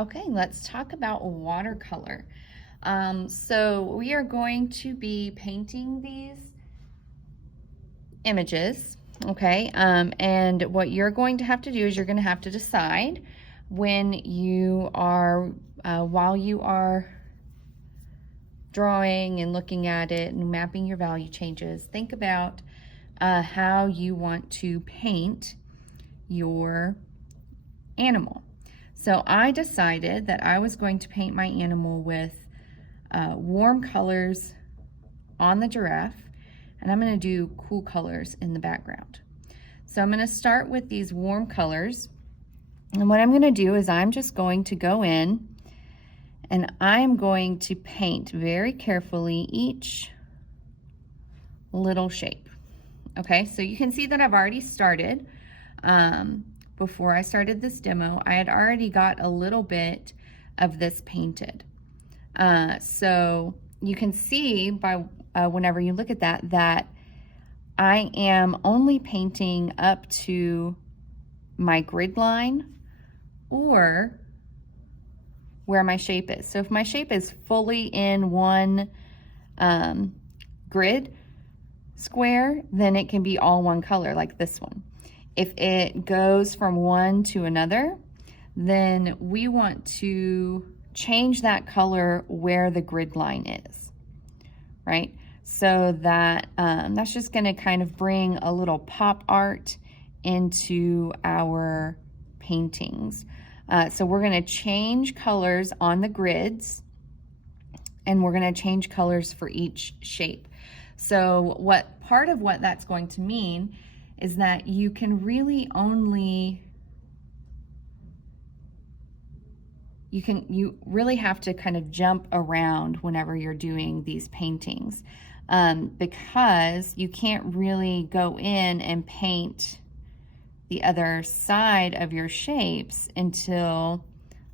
Okay, let's talk about watercolor. So we are going to be painting these images, okay? And what you're going to have to do is you're going to have to decide when you are, while you are drawing and looking at it and mapping your value changes, think about how you want to paint your animal. So I decided that I was going to paint my animal with warm colors on the giraffe, and I'm going to do cool colors in the background. So I'm going to start with these warm colors, and what I'm going to do is I'm just going to go in and I'm going to paint very carefully each little shape. Okay, so you can see that I've already started. Before I started this demo, I had already got a little bit of this painted. So you can see by whenever you look at that, that I am only painting up to my grid line or where my shape is. So if my shape is fully in one grid square, then it can be all one color like this one. If it goes from one to another, then we want to change that color where the grid line is, right? So that that's just going to kind of bring a little pop art into our paintings. So we're going to change colors on the grids, and we're going to change colors for each shape. So what part of what that's going to mean is that you can really only, you really have to kind of jump around whenever you're doing these paintings, because you can't really go in and paint the other side of your shapes until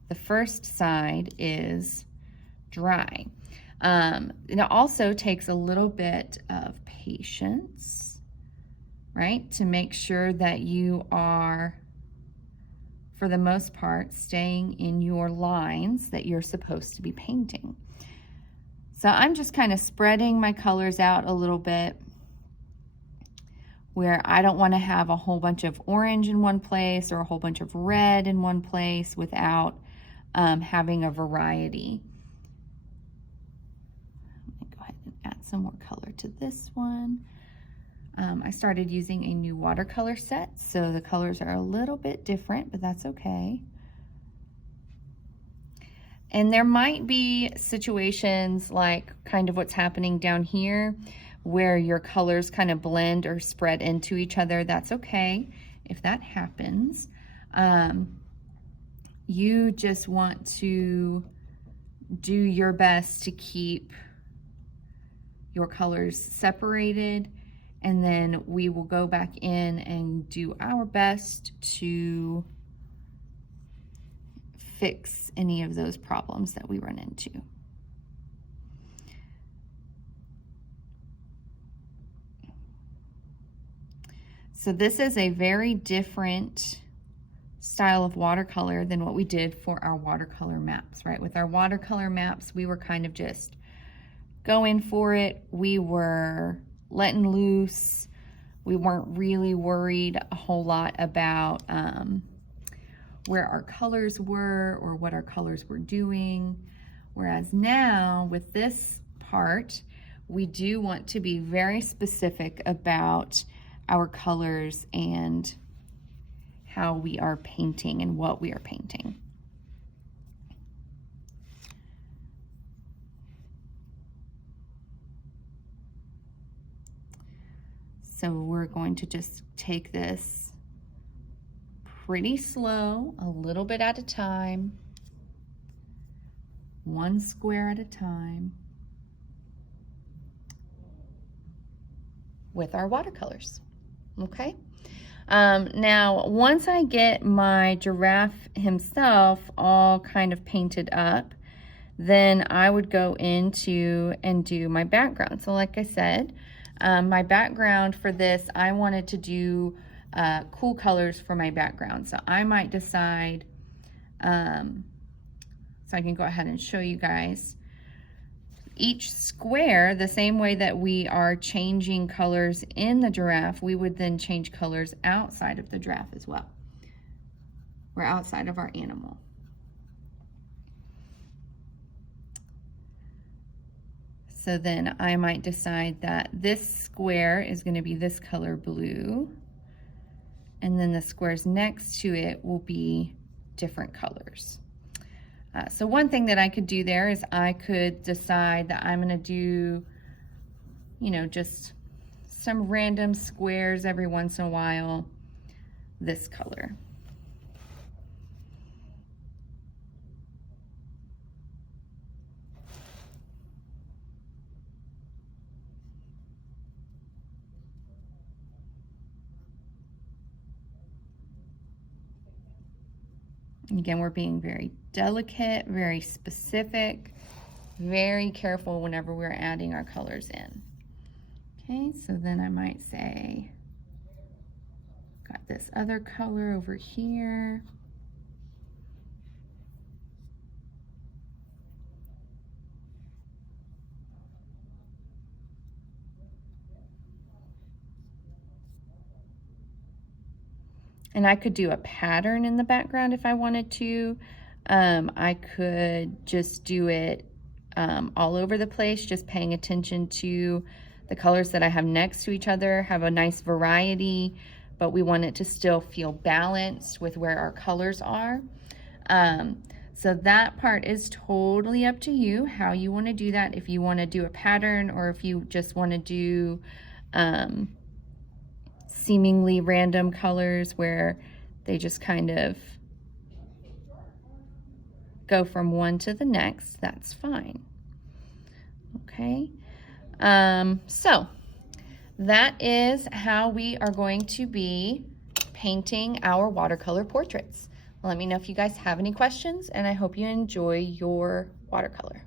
the first side is dry. It also takes a little bit of patience, right? To make sure that you are, for the most part, staying in your lines that you're supposed to be painting. So I'm just kind of spreading my colors out a little bit, where I don't want to have a whole bunch of orange in one place or a whole bunch of red in one place without having a variety. Let me go ahead and add some more color to this one. I started using a new watercolor set, so the colors are a little bit different, but that's okay. And there might be situations like kind of what's happening down here where your colors kind of blend or spread into each other. That's okay if that happens. You just want to do your best to keep your colors separated, and then we will go back in and do our best to fix any of those problems that we run into. So this is a very different style of watercolor than what we did for our watercolor maps, right? With our watercolor maps, we were kind of just going for it. We were letting loose. We weren't really worried a whole lot about where our colors were or what our colors were doing. Whereas now with this part, we do want to be very specific about our colors and how we are painting and what we are painting. So we're going to just take this pretty slow, a little bit at a time, one square at a time, with our watercolors. Okay. Now, once I get my giraffe himself all kind of painted up, then I would go into and do my background. So like I said, my background for this, I wanted to do cool colors for my background. So I might decide So I can go ahead and show you guys. Each square, the same way that we are changing colors in the giraffe, we would then change colors outside of the giraffe as well, or outside of our animal. So then I might decide that this square is going to be this color blue, and then the squares next to it will be different colors. So one thing that I could do there is I could decide that I'm going to do, you know, just some random squares every once in a while, this color. Again, we're being very delicate, very specific, very careful whenever we're adding our colors in. Okay, so then I might say, got this other color over here. And I could do a pattern in the background if I wanted to. I could just do it all over the place, just paying attention to the colors that I have next to each other, have a nice variety, but we want it to still feel balanced with where our colors are. So that part is totally up to you, how you want to do that. If you want to do a pattern, or if you just want to do seemingly random colors where they just kind of go from one to the next, that's fine. Okay, so that is how we are going to be painting our watercolor portraits. Let me know if you guys have any questions, and I hope you enjoy your watercolor.